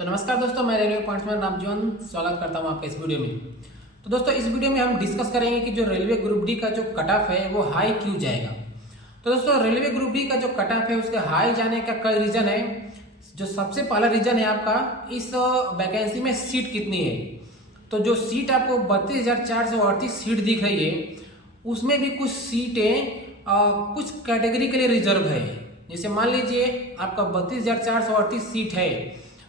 तो नमस्कार दोस्तों, मैं रेलवे पॉइंट्समैन नामजीवन स्वागत करता हूं आपके इस वीडियो में। तो दोस्तों, इस वीडियो में हम डिस्कस करेंगे कि जो रेलवे ग्रुप डी का जो कट ऑफ है वो हाई क्यों जाएगा। तो दोस्तों, रेलवे ग्रुप डी का जो कट ऑफ है उसके हाई जाने का कई रीजन है। जो सबसे पहला रीजन है आपका इस वैकेंसी में सीट कितनी है। तो जो सीट आपको 32,438 सीट दिख रही है उसमें भी कुछ सीटें कुछ कैटेगरी के लिए रिजर्व है। जैसे मान लीजिए आपका 32,438 सीट है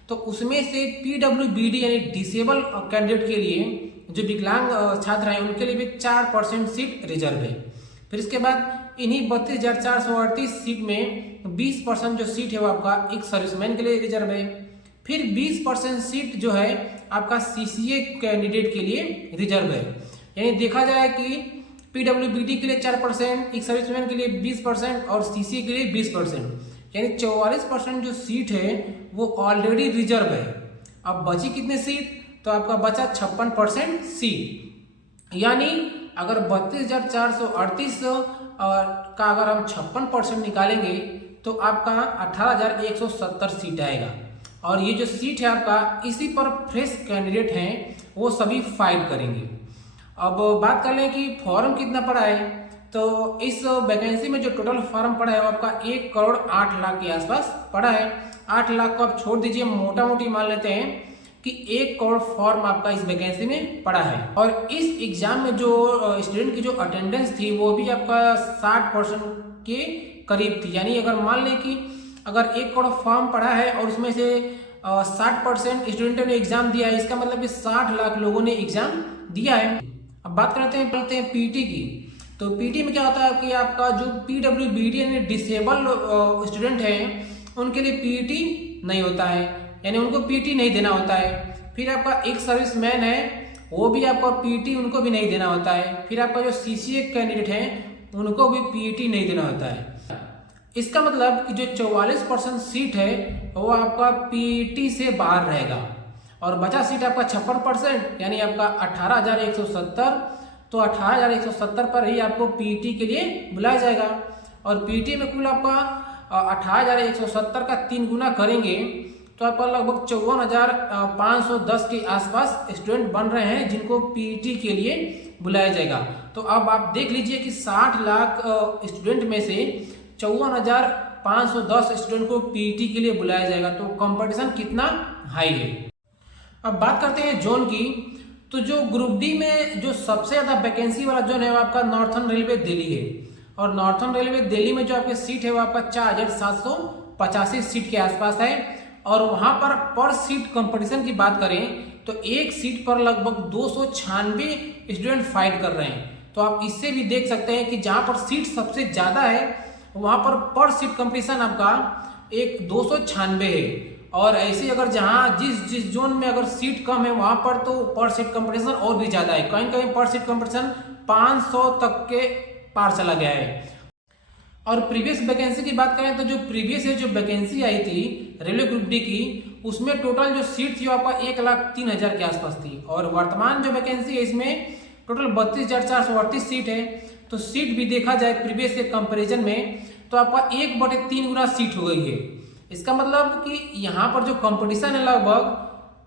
तो उसमें से PWBD यानी डिसेबल कैंडिडेट के लिए जो विकलांग छात्र हैं उनके लिए भी 4% सीट रिजर्व है। फिर इसके बाद इन्हीं 32,438 सीट में 20% जो सीट है वो आपका एक सर्विसमैन के लिए रिजर्व है। फिर 20% सीट जो है आपका CCA कैंडिडेट के लिए रिजर्व है। यानी देखा जाए कि PWBD के लिए 4%, एक सर्विसमैन के लिए 20% और CCA के लिए 20%, यानी 44% जो सीट है वो ऑलरेडी रिजर्व है। अब बची कितने सीट, तो आपका बचा 56% सीट। यानी अगर 32,438 का अगर हम 56% निकालेंगे तो आपका 18,170 सीट आएगा। और ये जो सीट है आपका इसी पर फ्रेश कैंडिडेट हैं वो सभी फाइट करेंगे। अब बात कर लें कि फॉर्म कितना पड़ा है। तो इस वैकेंसी में जो टोटल फॉर्म पड़ा है वो आपका 1,08,00,000 के आसपास पड़ा है। 8 लाख को आप छोड़ दीजिए, मोटा मोटी मान लेते हैं कि 1 करोड़ फॉर्म आपका इस वैकेंसी में पड़ा है। और इस एग्जाम में जो स्टूडेंट की जो अटेंडेंस थी वो भी आपका 60% के करीब थी। यानी अगर मान लें कि अगर 1 करोड़ फॉर्म पड़ा है और उसमें से 60% स्टूडेंटों ने एग्जाम दिया है, इसका मतलब कि 60 लाख लोगों ने एग्जाम दिया है। अब बात करते हैं पीटी की। तो पीटी में क्या होता है कि आपका जो PWBD यानी डिसेबल स्टूडेंट हैं उनके लिए पीटी नहीं होता है, यानी उनको पीटी नहीं देना होता है। फिर आपका एक सर्विसमैन है वो भी आपका पीटी उनको भी नहीं देना होता है। फिर आपका जो CCA कैंडिडेट हैं उनको भी पीटी नहीं देना होता है। इसका मतलब कि जो 44% सीट है वो आपका पीटी से बाहर रहेगा और बचा सीट आपका 56% यानी आपका 18,170। तो 18,170 पर ही आपको पीटी के लिए बुलाया जाएगा। और पीटी में कुल आपका 18,170 का 3 गुना करेंगे तो आपका लगभग 54,510 के आसपास स्टूडेंट बन रहे हैं जिनको पीटी के लिए बुलाया जाएगा। तो अब आप देख लीजिए कि 60 लाख स्टूडेंट में से 54,510 स्टूडेंट को पीटी के लिए बुलाया जाएगा। तो कंपटीशन कितना हाई है। अब बात करते हैं जोन की। तो जो ग्रुप डी में जो सबसे ज़्यादा वैकेंसी वाला जोन है वो आपका नॉर्थर्न रेलवे दिल्ली है। और नॉर्थर्न रेलवे दिल्ली में जो आपकी सीट है वो आपका 4,785 सीट के आसपास है। और वहाँ पर सीट कंपटीशन की बात करें तो एक सीट पर लगभग 296 स्टूडेंट फाइट कर रहे हैं। तो आप इससे भी देख सकते हैं कि जहाँ पर सीट सबसे ज़्यादा है वहाँ पर सीट कंपटीशन आपका एक 296 है। और ऐसे अगर जहाँ जिस जोन में अगर सीट कम है वहाँ पर तो पर सीट कंपटीशन और भी ज़्यादा है। कहीं कहीं पर सीट कंपटीशन 500 तक के पार चला गया है। और प्रीवियस वैकेंसी की बात करें तो जो प्रीवियस है जो वैकेंसी आई थी रेलवे ग्रुप डी की उसमें टोटल जो सीट थी वो आपका 1,03,000 के आसपास थी। और वर्तमान जो वैकेंसी है इसमें टोटल 32,438 सीट है। तो सीट भी देखा जाए प्रीवियस के कंपेरिजन में तो आपका 1/3 गुना सीट हो गई है। इसका मतलब कि यहाँ पर जो कंपटीशन है लगभग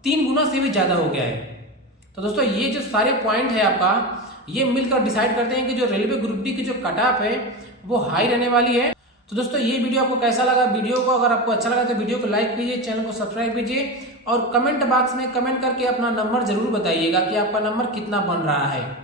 3 गुना से भी ज़्यादा हो गया है। तो दोस्तों, ये जो सारे पॉइंट है आपका ये मिलकर डिसाइड करते हैं कि जो रेलवे ग्रुप डी की जो कट ऑफ है वो हाई रहने वाली है। तो दोस्तों, ये वीडियो आपको कैसा लगा। वीडियो को अगर आपको अच्छा लगा तो वीडियो को लाइक कीजिए, चैनल को सब्सक्राइब कीजिए और कमेंट बॉक्स में कमेंट करके अपना नंबर जरूर बताइएगा कि आपका नंबर कितना बन रहा है।